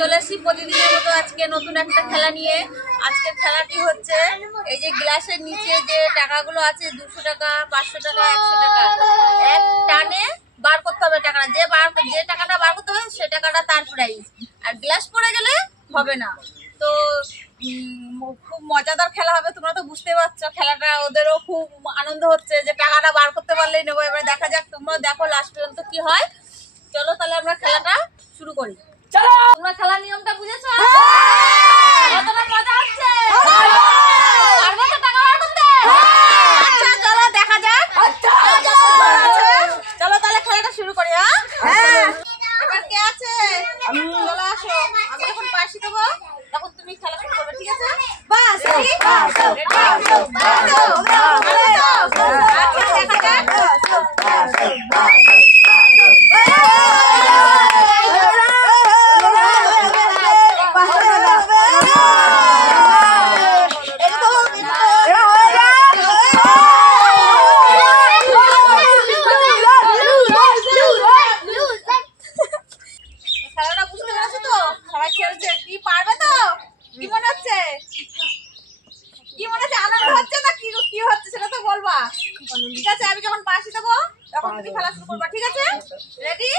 চলে এসেছি প্রতিদিনের মতো আজকে নতুন একটা খেলা নিয়ে। আজকের খেলাটি হচ্ছে এই যে গ্লাসের নিচে যে টাকাগুলো আছে 200 টাকা 500 টাকা 100 টাকা এক টানে বার করতে হবে। টাকাটা যে টাকাটা বার করতে হবে সে টাকাটা তার প্রাইজ, আর গ্লাস পড়ে গেলে হবে না। তো খুব মজাদার খেলা হবে, তোমরা তো বুঝতে পারছো খেলাটা, ওদেরও খুব আনন্দ হচ্ছে যে টাকাটা বার করতে পারলেই নেবো। এবার দেখা যাক, তোমরা দেখো লাস্ট পর্যন্ত কি হয়। চলো তাহলে আমরা খেলাটা শুরু করি। চলো, তোমরা খেলার নিয়মটা বুঝেছো? কতটা মজা হচ্ছে? পারবে তো টাকা বার করতে? আচ্ছা চলো দেখা যাক। চলো তাহলে খেলাটা শুরু করি। হ্যাঁ, এবার কে আছে? চলো আসো, আমি যখন পাশে দেবো তখন তুমি খেলা শুরু করবে, ঠিক আছে? বাস ঠিক আছে? আমি যখন পাশে দেবো তখন তুমি খেলা শুরু করবা, ঠিক আছে? রেডি?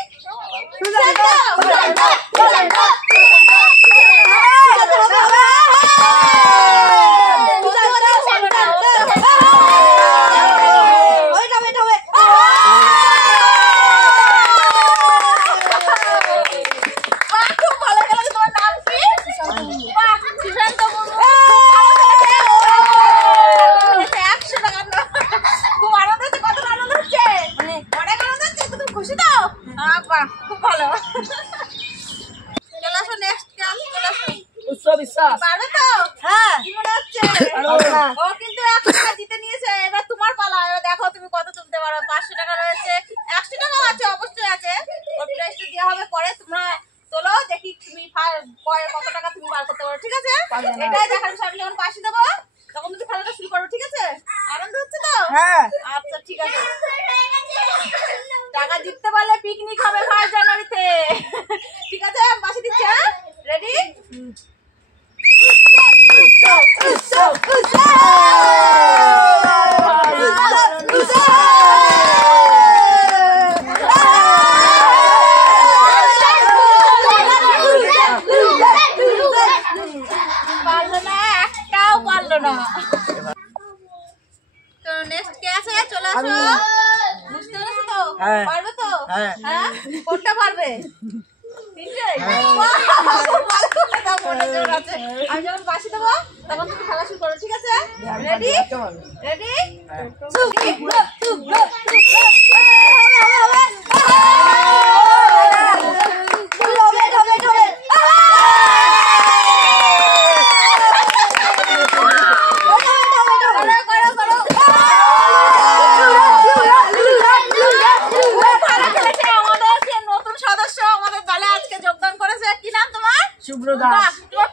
খুব ভালো। চলে আসো, নেক্সট ক্লাস চলে আসো। পারবে তো? হ্যাঁ। কি মনে হচ্ছে? ও কিন্তু 100 টাকা জিতে নিয়েছে। এবার তোমার পালা। এবার দেখো তুমি কত তুলতে পারো। 500 টাকা রয়েছে, 100 টাকাও আছে, অবশ্যই আছে। ওর প্রাইসটা দেওয়া হবে পরে। তোমরা তোলো, দেখি তুমি কত টাকা তুমি বার করতে পারো, ঠিক আছে? এটাই দেখার বিষয়। আমি যখন পাশে দেবো তখন তুমি খেলাটা শুরু করো, ঠিক আছে? আনন্দ হচ্ছে তো? হ্যাঁ। আচ্ছা ঠিক আছে। টাকা জিততে পারলে পিকনিক হবে 5 জানুয়ারিতে, ঠিক আছে? পাশে দিচ্ছি। হ্যাঁ, রেডি? পারলো না, একটাও পারলো না। তো নেক্সট কে আছে? চলে আসো। বুঝতে পেরেছো তো? পারবে তো? হ্যাঁ, কোনটা পারবে? তিনটে? আমি যখন পাশে দেবো তখন তুমি খেলা শুরু করো, ঠিক আছে? রেডি? রেডি?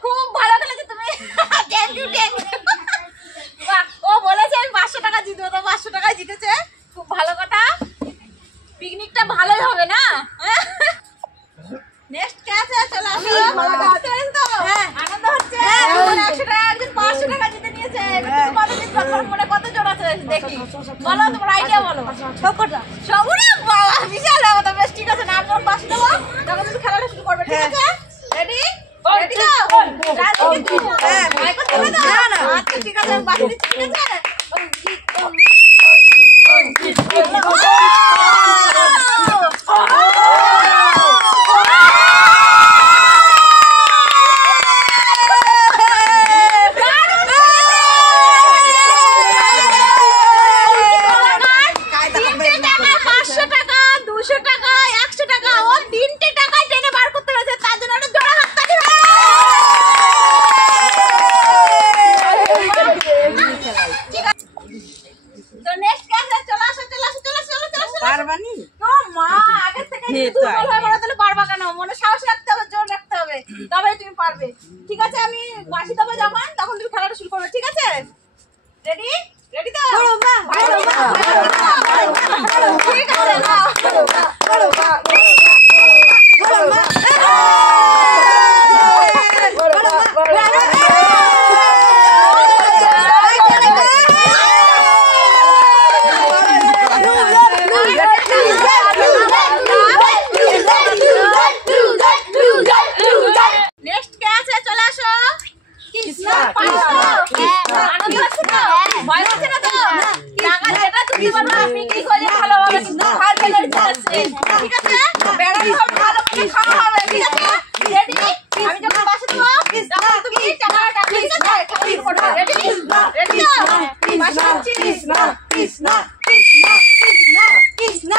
খুব ভালো খেলেছো তুমি। ও বলেছে আমি 500 টাকা জিতবো, তো 500 টাকায় জিতেছে। খুব ভালো কথা, পিকনিকটা ভালোই হবে না? নেক্সট কে আছে? চলে আসো। আনন্দ হচ্ছে? 100 টাকা একজন 500 টাকা জিতে নিয়েছে। কত জিতবে? তোমার মনে কত জোর আছে দেখি, বলো তোমার আইডিয়া বলো। সবকটা বাবা বিশাল হবে। বেশ ঠিক আছে, নাম যখন পাশে দেবো তখন তুমি খেলাটা শুরু করবে, ঠিক আছে? রেডি? রেডি তো? হ্যাঁ, ভয় করতে হবে তো? আচ্ছা ঠিক আছে, আমি বাকি দিচ্ছি, ঠিক আছে? তখন তুমি খেলাটা শুরু করবে, ঠিক আছে? রেডি? রেডি তো? ঠিক আছে, নাও। নেক্সট কে আছে? চলে আসো। কৃষ্ণ, আনন্দ হচ্ছে তো? ভয় হচ্ছে না তো? টাকা যেটা তুমি বলবে পিকনিক হলে ভালো হবে, কিন্তু খাওয়ার জন্য যাচ্ছে, ঠিক আছে? বেড়াতে হবে, ভালো করে খাওয়া হবে, ঠিক আছে? রেডি? আমি যখন পাশে দেবো তখন তুমি টাকাটা টাকা, ঠিক আছে? রেডি? রেডি তো? পাশে দিচ্ছি। কৃষ্ণ কৃষ্ণ কৃষ্ণ কৃষ্ণ কৃষ্ণ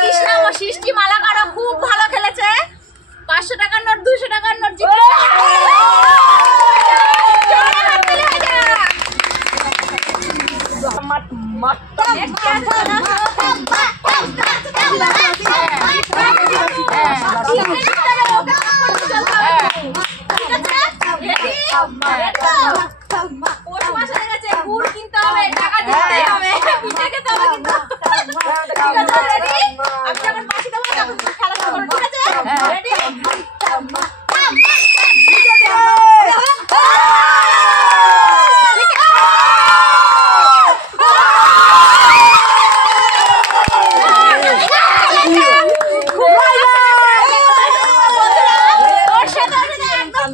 কৃষ্ণ সৃষ্টি মালাকারও খুব ভালো খেলেছে। 500 টাকার নোট, 200 টাকার নোট জিতে গুড় কিনতে হবে, টাকা দিতে হবে, পিঠে খেতে হবে, কিন্তু আমি যখন পাশে দেবো তখন তুমি খেলা শুরু করো, ঠিক আছে? রেডি?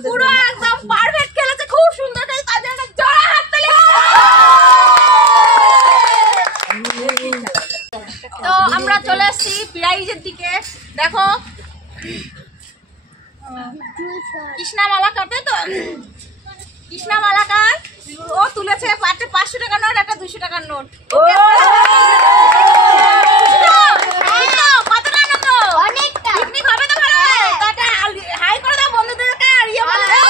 পুরো একদম পারফেক্ট খেলেছে, খুব সুন্দর খেলেছে, তার জন্য জোরে হাততালি। তো আমরা চলে এসেছি প্রাইজের দিকে। দেখো কৃষ্ণা মালাকার, তাই তো? কৃষ্ণা মালাকার ও তুলেছে 500 টাকার নোট, একটা 200 টাকার নোট। কতটা আনন্দ, অনেকটা। পিকনিক হবে তো ভালো? হাই করে দাও বন্ধুদেরকে, আর ইয়ে বলে দাও।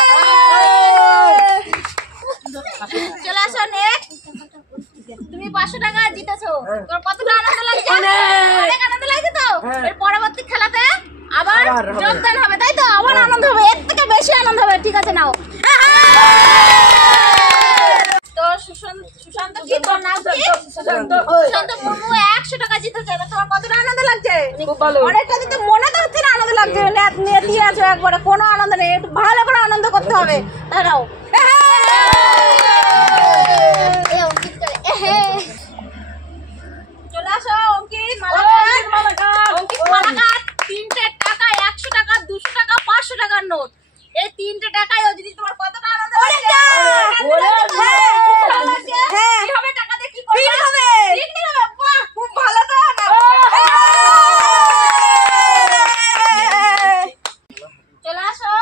চলে আসো। নেক্সট তুমি 500 টাকা জিতেছো, তোর কতটা আনন্দ লাগছে? অনেক আনন্দ লাগছে তো? এর পরবর্তী খেলাতে আবার যোগদান হবে, তাই তো? আবার আনন্দ হবে, এর থেকে বেশি আনন্দ হবে, ঠিক আছে? নাও। তো সুশান্ত কি তোর নাম কি? সুশান্ত মুর্মু 100 টাকা জিতেছে। তোমার কতটা আনন্দ লাগছে? খুব ভালো। অনেকটা দিতে মনে তো হচ্ছে না আনন্দ লাগছে, নিয়ে দিয়ে আছো একবারে, কোনো আনন্দ নেই, একটু ভালো করে আনন্দ করতে হবে। দাঁড়াও। চলে আসো অঙ্কিত মালাকার। অঙ্কিত মালাকার 3টে টাকা, 100 টাকা, 200 টাকা, 500 টাকার নোট। এই 3টে টাকায় ও যদি তোমার কতটা আনন্দ লাগছে? কি হবে টাকা দিয়ে? কি করবে? পিকনিক হবে। বাহ, খুব ভালো তো। চলে আসো।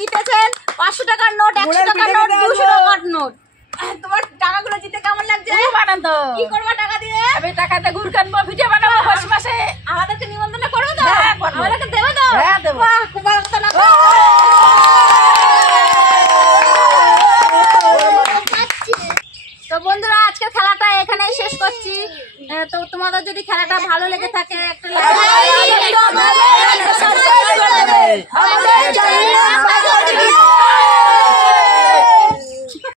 জিতেছেন 500 টাকার নোট, 100 টাকার নোট, 200 টাকার নোট। তোমার টাকাগুলো জিতে কেমন লাগছে? খুব আনন্দ। কি করবে টাকা দিয়ে? আমি টাকাতে গুড় কাটবো, পিঠে বানাবো পৌষ মাসে। আমাদেরকে নিমন্ত্রণ করবে তো? আমাদেরকে দেবে তো? হ্যাঁ দেব। বাহ, খুব ভালো কথা। না তো বন্ধুরা, আজকের খেলাটা এখানেই শেষ করছি। তো তোমাদের যদি খেলাটা ভালো লেগে থাকে একটা লাইক